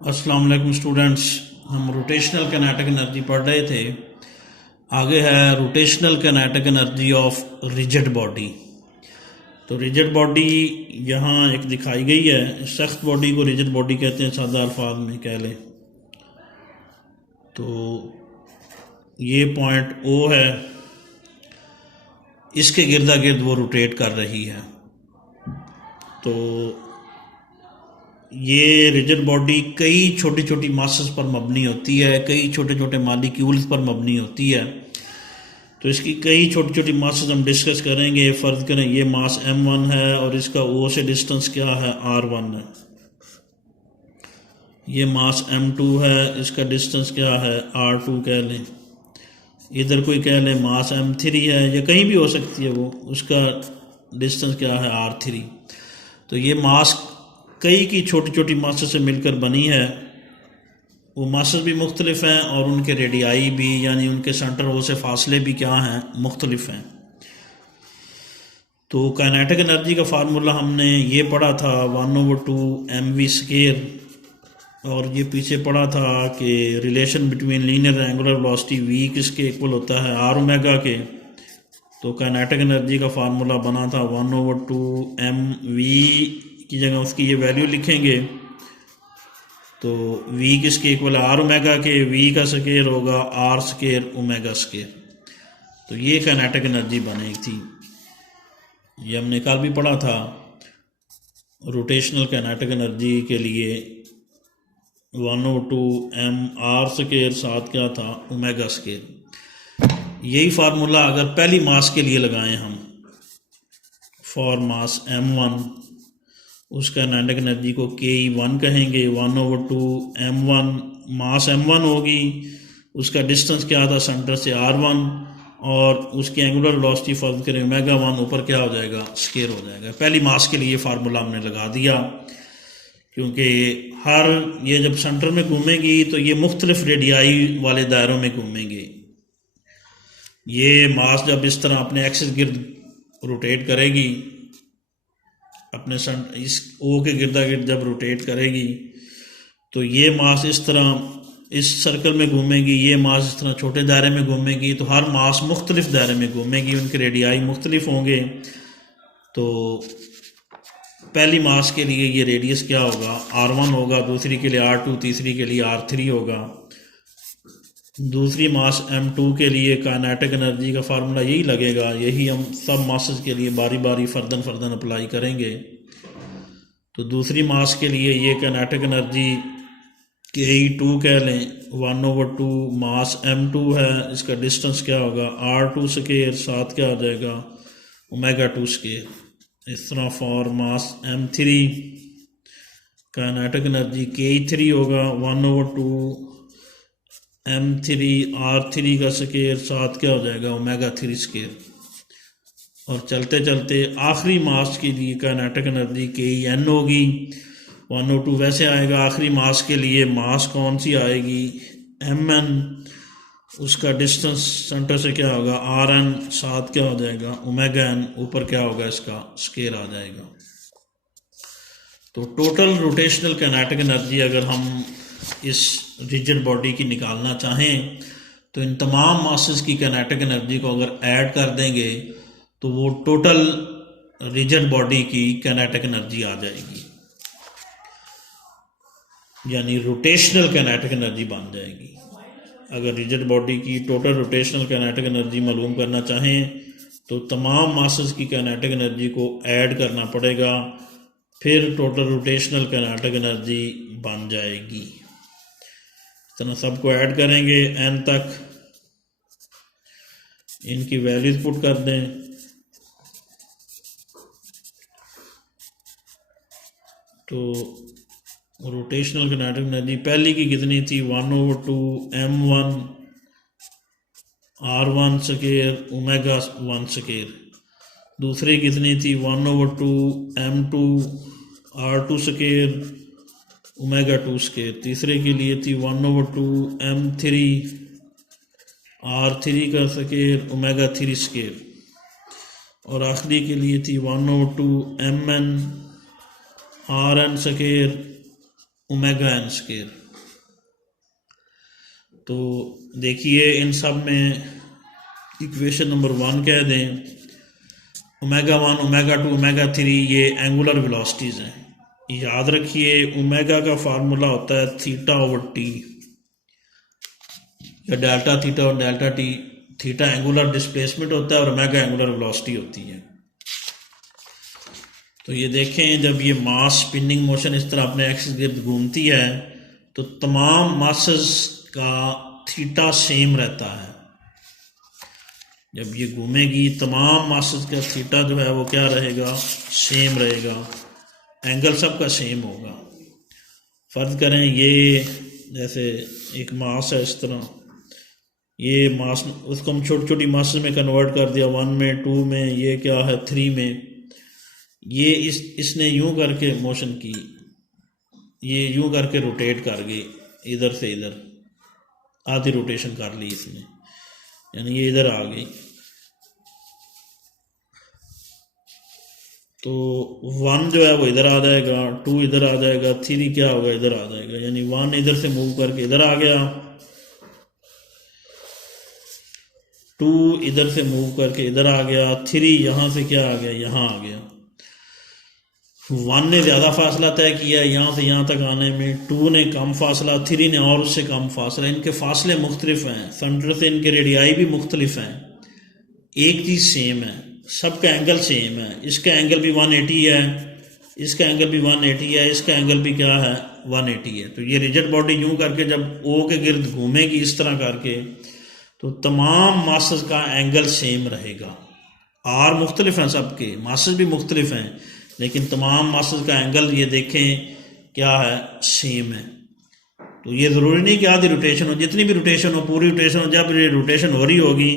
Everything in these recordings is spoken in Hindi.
अस्सलाम वालेकुम स्टूडेंट्स। हम रोटेशनल कैनेटिक एनर्जी पढ़ रहे थे। आगे है rotational kinetic energy of rigid body. तो रिजिड बॉडी यहाँ एक दिखाई गई है। सख्त बॉडी को रिजिड बॉडी कहते हैं, सादा अल्फाज में कह लें तो ये पॉइंट ओ है, इसके गिर्दा गिर्द वो रोटेट कर रही है। तो ये रिजिड बॉडी कई छोटी छोटी मासेस पर मबनी होती है, कई छोटे छोटे मालिक्यूल्स पर मबनी होती है। तो इसकी कई छोटी छोटी मासेस हम डिस्कस करेंगे। फ़र्ज़ करें ये मास m1 है और इसका O से डिस्टेंस क्या है, r1 है। ये मास m2 है, इसका डिस्टेंस क्या है, r2 कह लें। इधर कोई कह लें मास m3 है, या कहीं भी हो सकती है वो, उसका डिस्टेंस क्या है, r3। तो ये मास कई की छोटी छोटी मासेस से मिलकर बनी है। वो मासेस भी मुख्तलिफ हैं और उनके रेडियाई भी, यानी उनके सेंटर वो से फासले भी क्या हैं, मुख्तलिफ हैं। तो काइनेटिक एनर्जी का फार्मूला हमने ये पढ़ा था 1/2 mv², और ये पीछे पढ़ा था कि relation between linear angular velocity v किसके इक्वल होता है, r ओमेगा के। तो काइनेटिक एनर्जी का फार्मूला बना था 1/2 mv की जगह उसकी ये वैल्यू लिखेंगे तो v किसके इक्वल है, r ओमेगा के। v का स्क्वायर होगा r² ओमेगा स्क्वायर। तो ये काइनेटिक एनर्जी बनेगी थी। ये हमने कल भी पढ़ा था। रोटेशनल काइनेटिक एनर्जी के लिए 1/2 mr² साथ क्या था, ओमेगा स्क्वायर। यही फार्मूला अगर पहली मास के लिए लगाएं हम, फॉर मास m1, उसका काइनेटिक एनर्जी को Ke1 कहेंगे। 1/2 m1 मास m1 होगी, उसका डिस्टेंस क्या था सेंटर से r1, और उसकी एंगुलर वेलोसिटी फर्ज करें ओमेगा1, ऊपर क्या हो जाएगा, स्क्वायर हो जाएगा। पहली मास के लिए फार्मूला हमने लगा दिया, क्योंकि हर ये जब सेंटर में घूमेगी तो ये मुख्तलिफ रेडियाई वाले दायरों में घूमेंगे। ये मास जब इस तरह अपने एक्सिस गिर्द रोटेट करेगी, अपने इस ओ के गिर्दा गिर्द जब रोटेट करेगी तो ये मास इस तरह इस सर्कल में घूमेगी, ये मास इस तरह छोटे दायरे में घूमेगी। तो हर मास मुख्तलिफ दायरे में घूमेगी, उनके रेडियाई मुख्तलिफ होंगे। तो पहली मास के लिए ये रेडियस क्या होगा, r1 होगा, दूसरी के लिए r2, तीसरी के लिए r3 होगा। दूसरी मास m2 के लिए काइनेटिक एनर्जी का फार्मूला यही लगेगा। यही हम सब मासेस के लिए बारी बारी फर्दन फर्दन अप्लाई करेंगे। तो दूसरी मास के लिए ये काइनेटिक एनर्जी Ke2 कह लें, 1/2 मास m2 है, इसका डिस्टेंस क्या होगा, r2², साथ क्या हो जाएगा, ओमेगा2²। इस तरह for mass m3 kinetic energy Ke3 होगा 1/2 m3 r3 का स्क्वायर, साथ क्या हो जाएगा, ओमेगा3²। और चलते चलते आखिरी मास के लिए काइनेटिक एनर्जी Ken होगी 1/2 वैसे आएगा। आखिरी मास के लिए मास कौन सी आएगी, mn, उसका डिस्टेंस सेंटर से क्या होगा, rn, साथ क्या हो जाएगा, ओमेगा n, ऊपर क्या होगा, इसका स्क्वायर आ जाएगा। तो टोटल रोटेशनल काइनेटिक एनर्जी अगर हम इस रिजिड बॉडी की निकालना चाहें तो इन तमाम मासेस की काइनेटिक एनर्जी को अगर ऐड कर देंगे तो वो टोटल रिजिड बॉडी की काइनेटिक एनर्जी आ जाएगी, यानी रोटेशनल काइनेटिक एनर्जी बन जाएगी। अगर रिजिड बॉडी की टोटल रोटेशनल काइनेटिक एनर्जी मालूम करना चाहें तो तमाम मासेस की काइनेटिक एनर्जी को ऐड करना पड़ेगा, फिर टोटल रोटेशनल काइनेटिक एनर्जी बन जाएगी। इस तरह सबको ऐड करेंगे n तक, इनकी वैल्यूज पुट कर दें। तो रोटेशनल काइनेटिक एनर्जी पहली की कितनी थी, 1/2 m1 r1² ओमेगा1²। दूसरी कितनी थी, 1/2 m2 r2² ओमेगा2²। तीसरे के लिए थी 1/2 m3 r3 का स्क्वायर ओमेगा3²। और आखिरी के लिए थी 1/2 mn rn² omega N square. तो देखिए इन सब में इक्वेशन नंबर 1 कह दें, ओमेगा 1, ओमेगा 2, ओमेगा 3 ये एंगुलर वेलोसिटीज़ हैं। याद रखिए ओमेगा का फार्मूला होता है थीटा ओवर टी या डेल्टा थीटा और delta T. Theta angular displacement होता है और ओमेगा एंगुलर वेलोसिटी होती है। तो ये देखें जब ये मास स्पिनिंग मोशन इस तरह अपने एक्सिस गिर्द घूमती है तो तमाम मासेस का थीटा सेम रहता है। जब ये घूमेगी तमाम मासेस का थीटा जो है वो क्या रहेगा, सेम रहेगा, एंगल सबका सेम होगा। फर्ज करें ये जैसे एक मास है इस तरह, ये मास उसको हम छोटी छोटी मासेस में कन्वर्ट कर दिया, 1 में 2 में, ये क्या है 3 में। ये इसने यूं करके मोशन की, ये यूं करके रोटेट कर गई इधर से इधर, आधी रोटेशन कर ली इसने, यानी ये इधर आ गई। तो 1 जो है वो इधर आ जाएगा, 2 इधर आ जाएगा, 3 क्या होगा इधर आ जाएगा, यानी 1 इधर से मूव करके इधर आ गया, 2 इधर से मूव करके इधर आ गया, 3 यहाँ से क्या आ गया, यहाँ आ गया। 1 ने ज़्यादा फासला तय किया यहाँ से यहाँ तक आने में, 2 ने कम फासला, 3 ने और उससे कम फासला। इनके फासले मुख्तलिफ हैं, सेंटर से इनके रेडियाई भी मुख्तलिफ हैं। एक चीज़ सेम है, सबका एंगल सेम है। इसका एंगल भी 180 है, इसका एंगल भी 180 है, इसका एंगल भी क्या है 180 है। तो ये रिजिड बॉडी यूं करके जब ओ के गिर्द घूमेगी इस तरह करके तो तमाम मासेस का एंगल सेम रहेगा। आर मुख्तलिफ हैं, सबके मासेस भी मुख्तलिफ हैं, लेकिन तमाम मासेस का एंगल ये देखें क्या है, सेम है। तो ये ज़रूरी नहीं कि आधी रोटेशन हो, जितनी भी रोटेशन हो, पूरी रोटेशन हो, जब ये रोटेशन हो रही होगी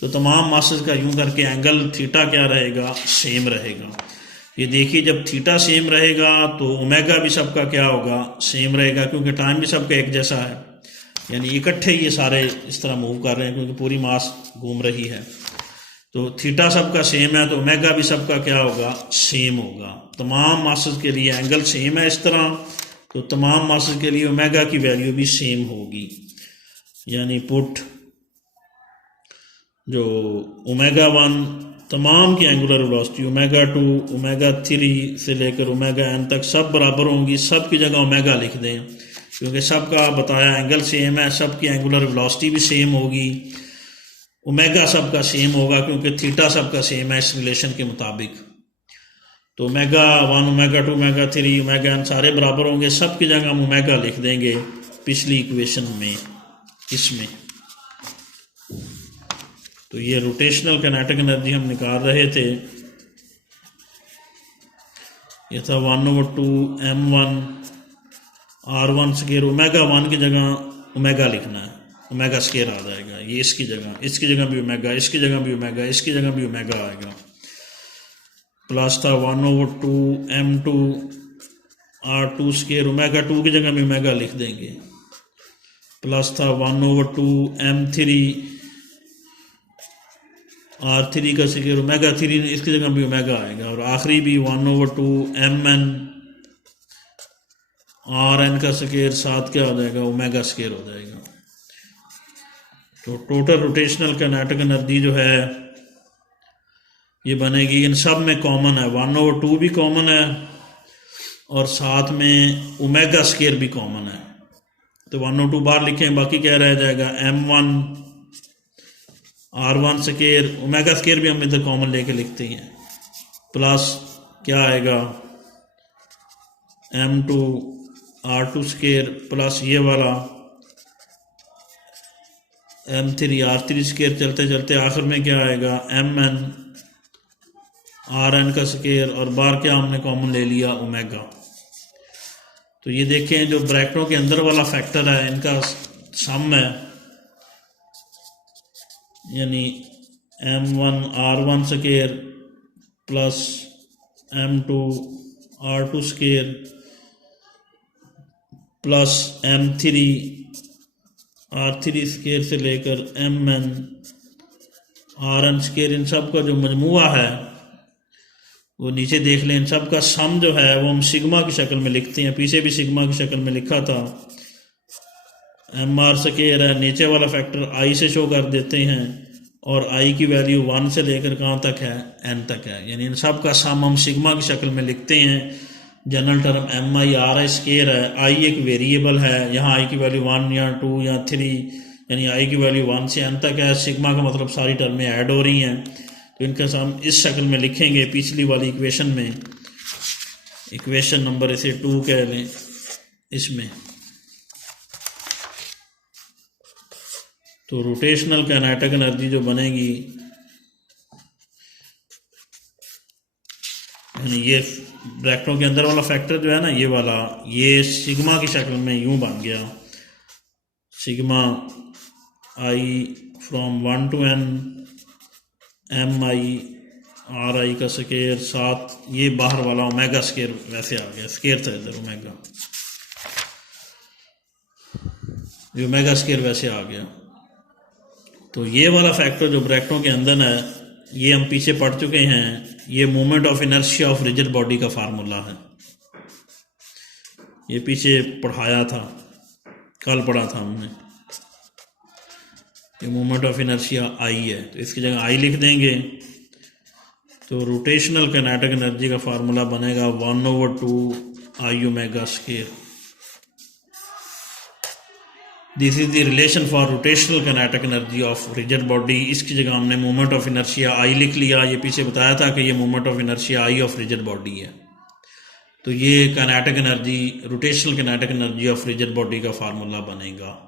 तो तमाम मासेस का यूं करके एंगल थीटा क्या रहेगा, सेम रहेगा। ये देखिए जब थीटा सेम रहेगा तो ओमेगा भी सबका क्या होगा, सेम रहेगा, क्योंकि टाइम भी सबका एक जैसा है, यानी इकट्ठे ये सारे इस तरह मूव कर रहे हैं क्योंकि पूरी मास घूम रही है। तो थीटा सबका सेम है तो ओमेगा भी सबका क्या होगा, सेम होगा। तमाम मासेस के लिए एंगल सेम है इस तरह, तो तमाम मासेस के लिए ओमेगा की वैल्यू भी सेम होगी। यानी पुट जो ओमेगा 1 तमाम की एंगुलर वेलोसिटी, ओमेगा 2, ओमेगा 3 से लेकर ओमेगा n तक सब बराबर होंगी। सब की जगह ओमेगा लिख दें क्योंकि सबका बताया एंगल सेम है, सबकी एंगुलर वेलोसिटी भी सेम होगी। ओमेगा सबका सेम होगा क्योंकि थीटा सबका सेम है इस रिलेशन के मुताबिक। तो omega 1, omega 2, omega 3, omega n सारे बराबर होंगे। सब की जगह हम ओमेगा लिख देंगे पिछली इक्वेशन में, इसमें। तो ये रोटेशनल काइनेटिक एनर्जी हम निकाल रहे थे, ये था 1/2 m1 r1 स्केयर। ओमेगा 1 की जगह ओमेगा लिखना है, ओमेगा स्केयर आ जाएगा। ये इसकी जगह भी ओमेगा, इसकी जगह भी ओमेगा, इसकी जगह भी ओमेगा आएगा। प्लस था 1/2 m2 r2 स्केयर, ओमेगा 2 की जगह भी ओमेगा लिख देंगे। प्लस था 1/2 m3 r3 का स्केयर, ओमेगा 3 इसकी जगह भी ओमेगा आएगा। और आखिरी भी 1/2 mn rn का स्केयर, साथ क्या हो जाएगा, ओमेगा स्केयर हो जाएगा। तो टोटल रोटेशनल काइनेटिक एनर्जी जो है ये बनेगी, इन सब में कॉमन है, 1/2 भी कॉमन है और साथ में ओमेगा स्केयर भी कॉमन है। तो 1/2 बाहर लिखें, बाकी क्या रह जाएगा, m1 r1 square, omega square भी हम इधर कॉमन लेके लिखते हैं, प्लस क्या आएगा m2 r2 स्केयर, प्लस ये वाला m3 r3 स्केयर, चलते चलते आखिर में क्या आएगा mn rn का स्केयर, और बार क्या हमने कॉमन ले लिया, ओमेगा। तो ये देखें जो ब्रैकेटों के अंदर वाला फैक्टर है इनका सम है, यानी m1 r1 square plus m2 r2 square plus m3 r3 square से लेकर mn rn स्केयर, इन सब का जो मजमुआ है वो नीचे देख लें। इन सब का सम जो है वो हम सिग्मा की शक्ल में लिखते हैं, पीछे भी सिग्मा की शक्ल में लिखा था। एम आर स्क्वायर है, नीचे वाला फैक्टर आई से शो कर देते हैं और आई की वैल्यू 1 से लेकर कहाँ तक है, n तक है, यानी इन सब का सम हम सिग्मा की शक्ल में लिखते हैं। General term M I R I square है, आई एक वेरिएबल है, यहाँ आई की वैल्यू 1 या 2 या 3, यानी आई की वैल्यू 1 से n तक है। सिग्मा का मतलब सारी टर्में ऐड हो रही हैं, तो इनका हम इस शक्ल में लिखेंगे पिछली वाली इक्वेशन में। इक्वेशन नंबर इसे 2 कह लें। इसमें तो रोटेशनल काइनेटिक एनर्जी जो बनेगी, यानी ये ब्रैकेटों के अंदर वाला फैक्टर जो है ना, ये वाला, ये सिग्मा की शक्ल में यूं बन गया, sigma I from 1 to n M I R I का स्क्वायर साथ ये बाहर वाला ओमेगा स्क्वायर वैसे आ गया, स्क्वायर था इधर ओमेगा, ये ओमेगा स्क्वायर वैसे आ गया। तो ये वाला फैक्टर जो ब्रैकेटों के अंदर है, ये हम पीछे पढ़ चुके हैं, ये moment of inertia of rigid body का फार्मूला है। ये पीछे पढ़ाया था, कल पढ़ा था हमने। ये मोमेंट ऑफ इनर्शिया आई है, तो इसकी जगह आई लिख देंगे। तो रोटेशनल काइनेटिक एनर्जी का फार्मूला बनेगा 1/2 I omega square. This is the relation for rotational kinetic energy of rigid body. इसकी जगह हमने मोमेंट ऑफ इनर्शिया आई लिख लिया। ये पीछे बताया था कि ये moment of inertia I of rigid body है। तो ये kinetic energy, rotational kinetic energy of rigid body का फार्मूला बनेगा।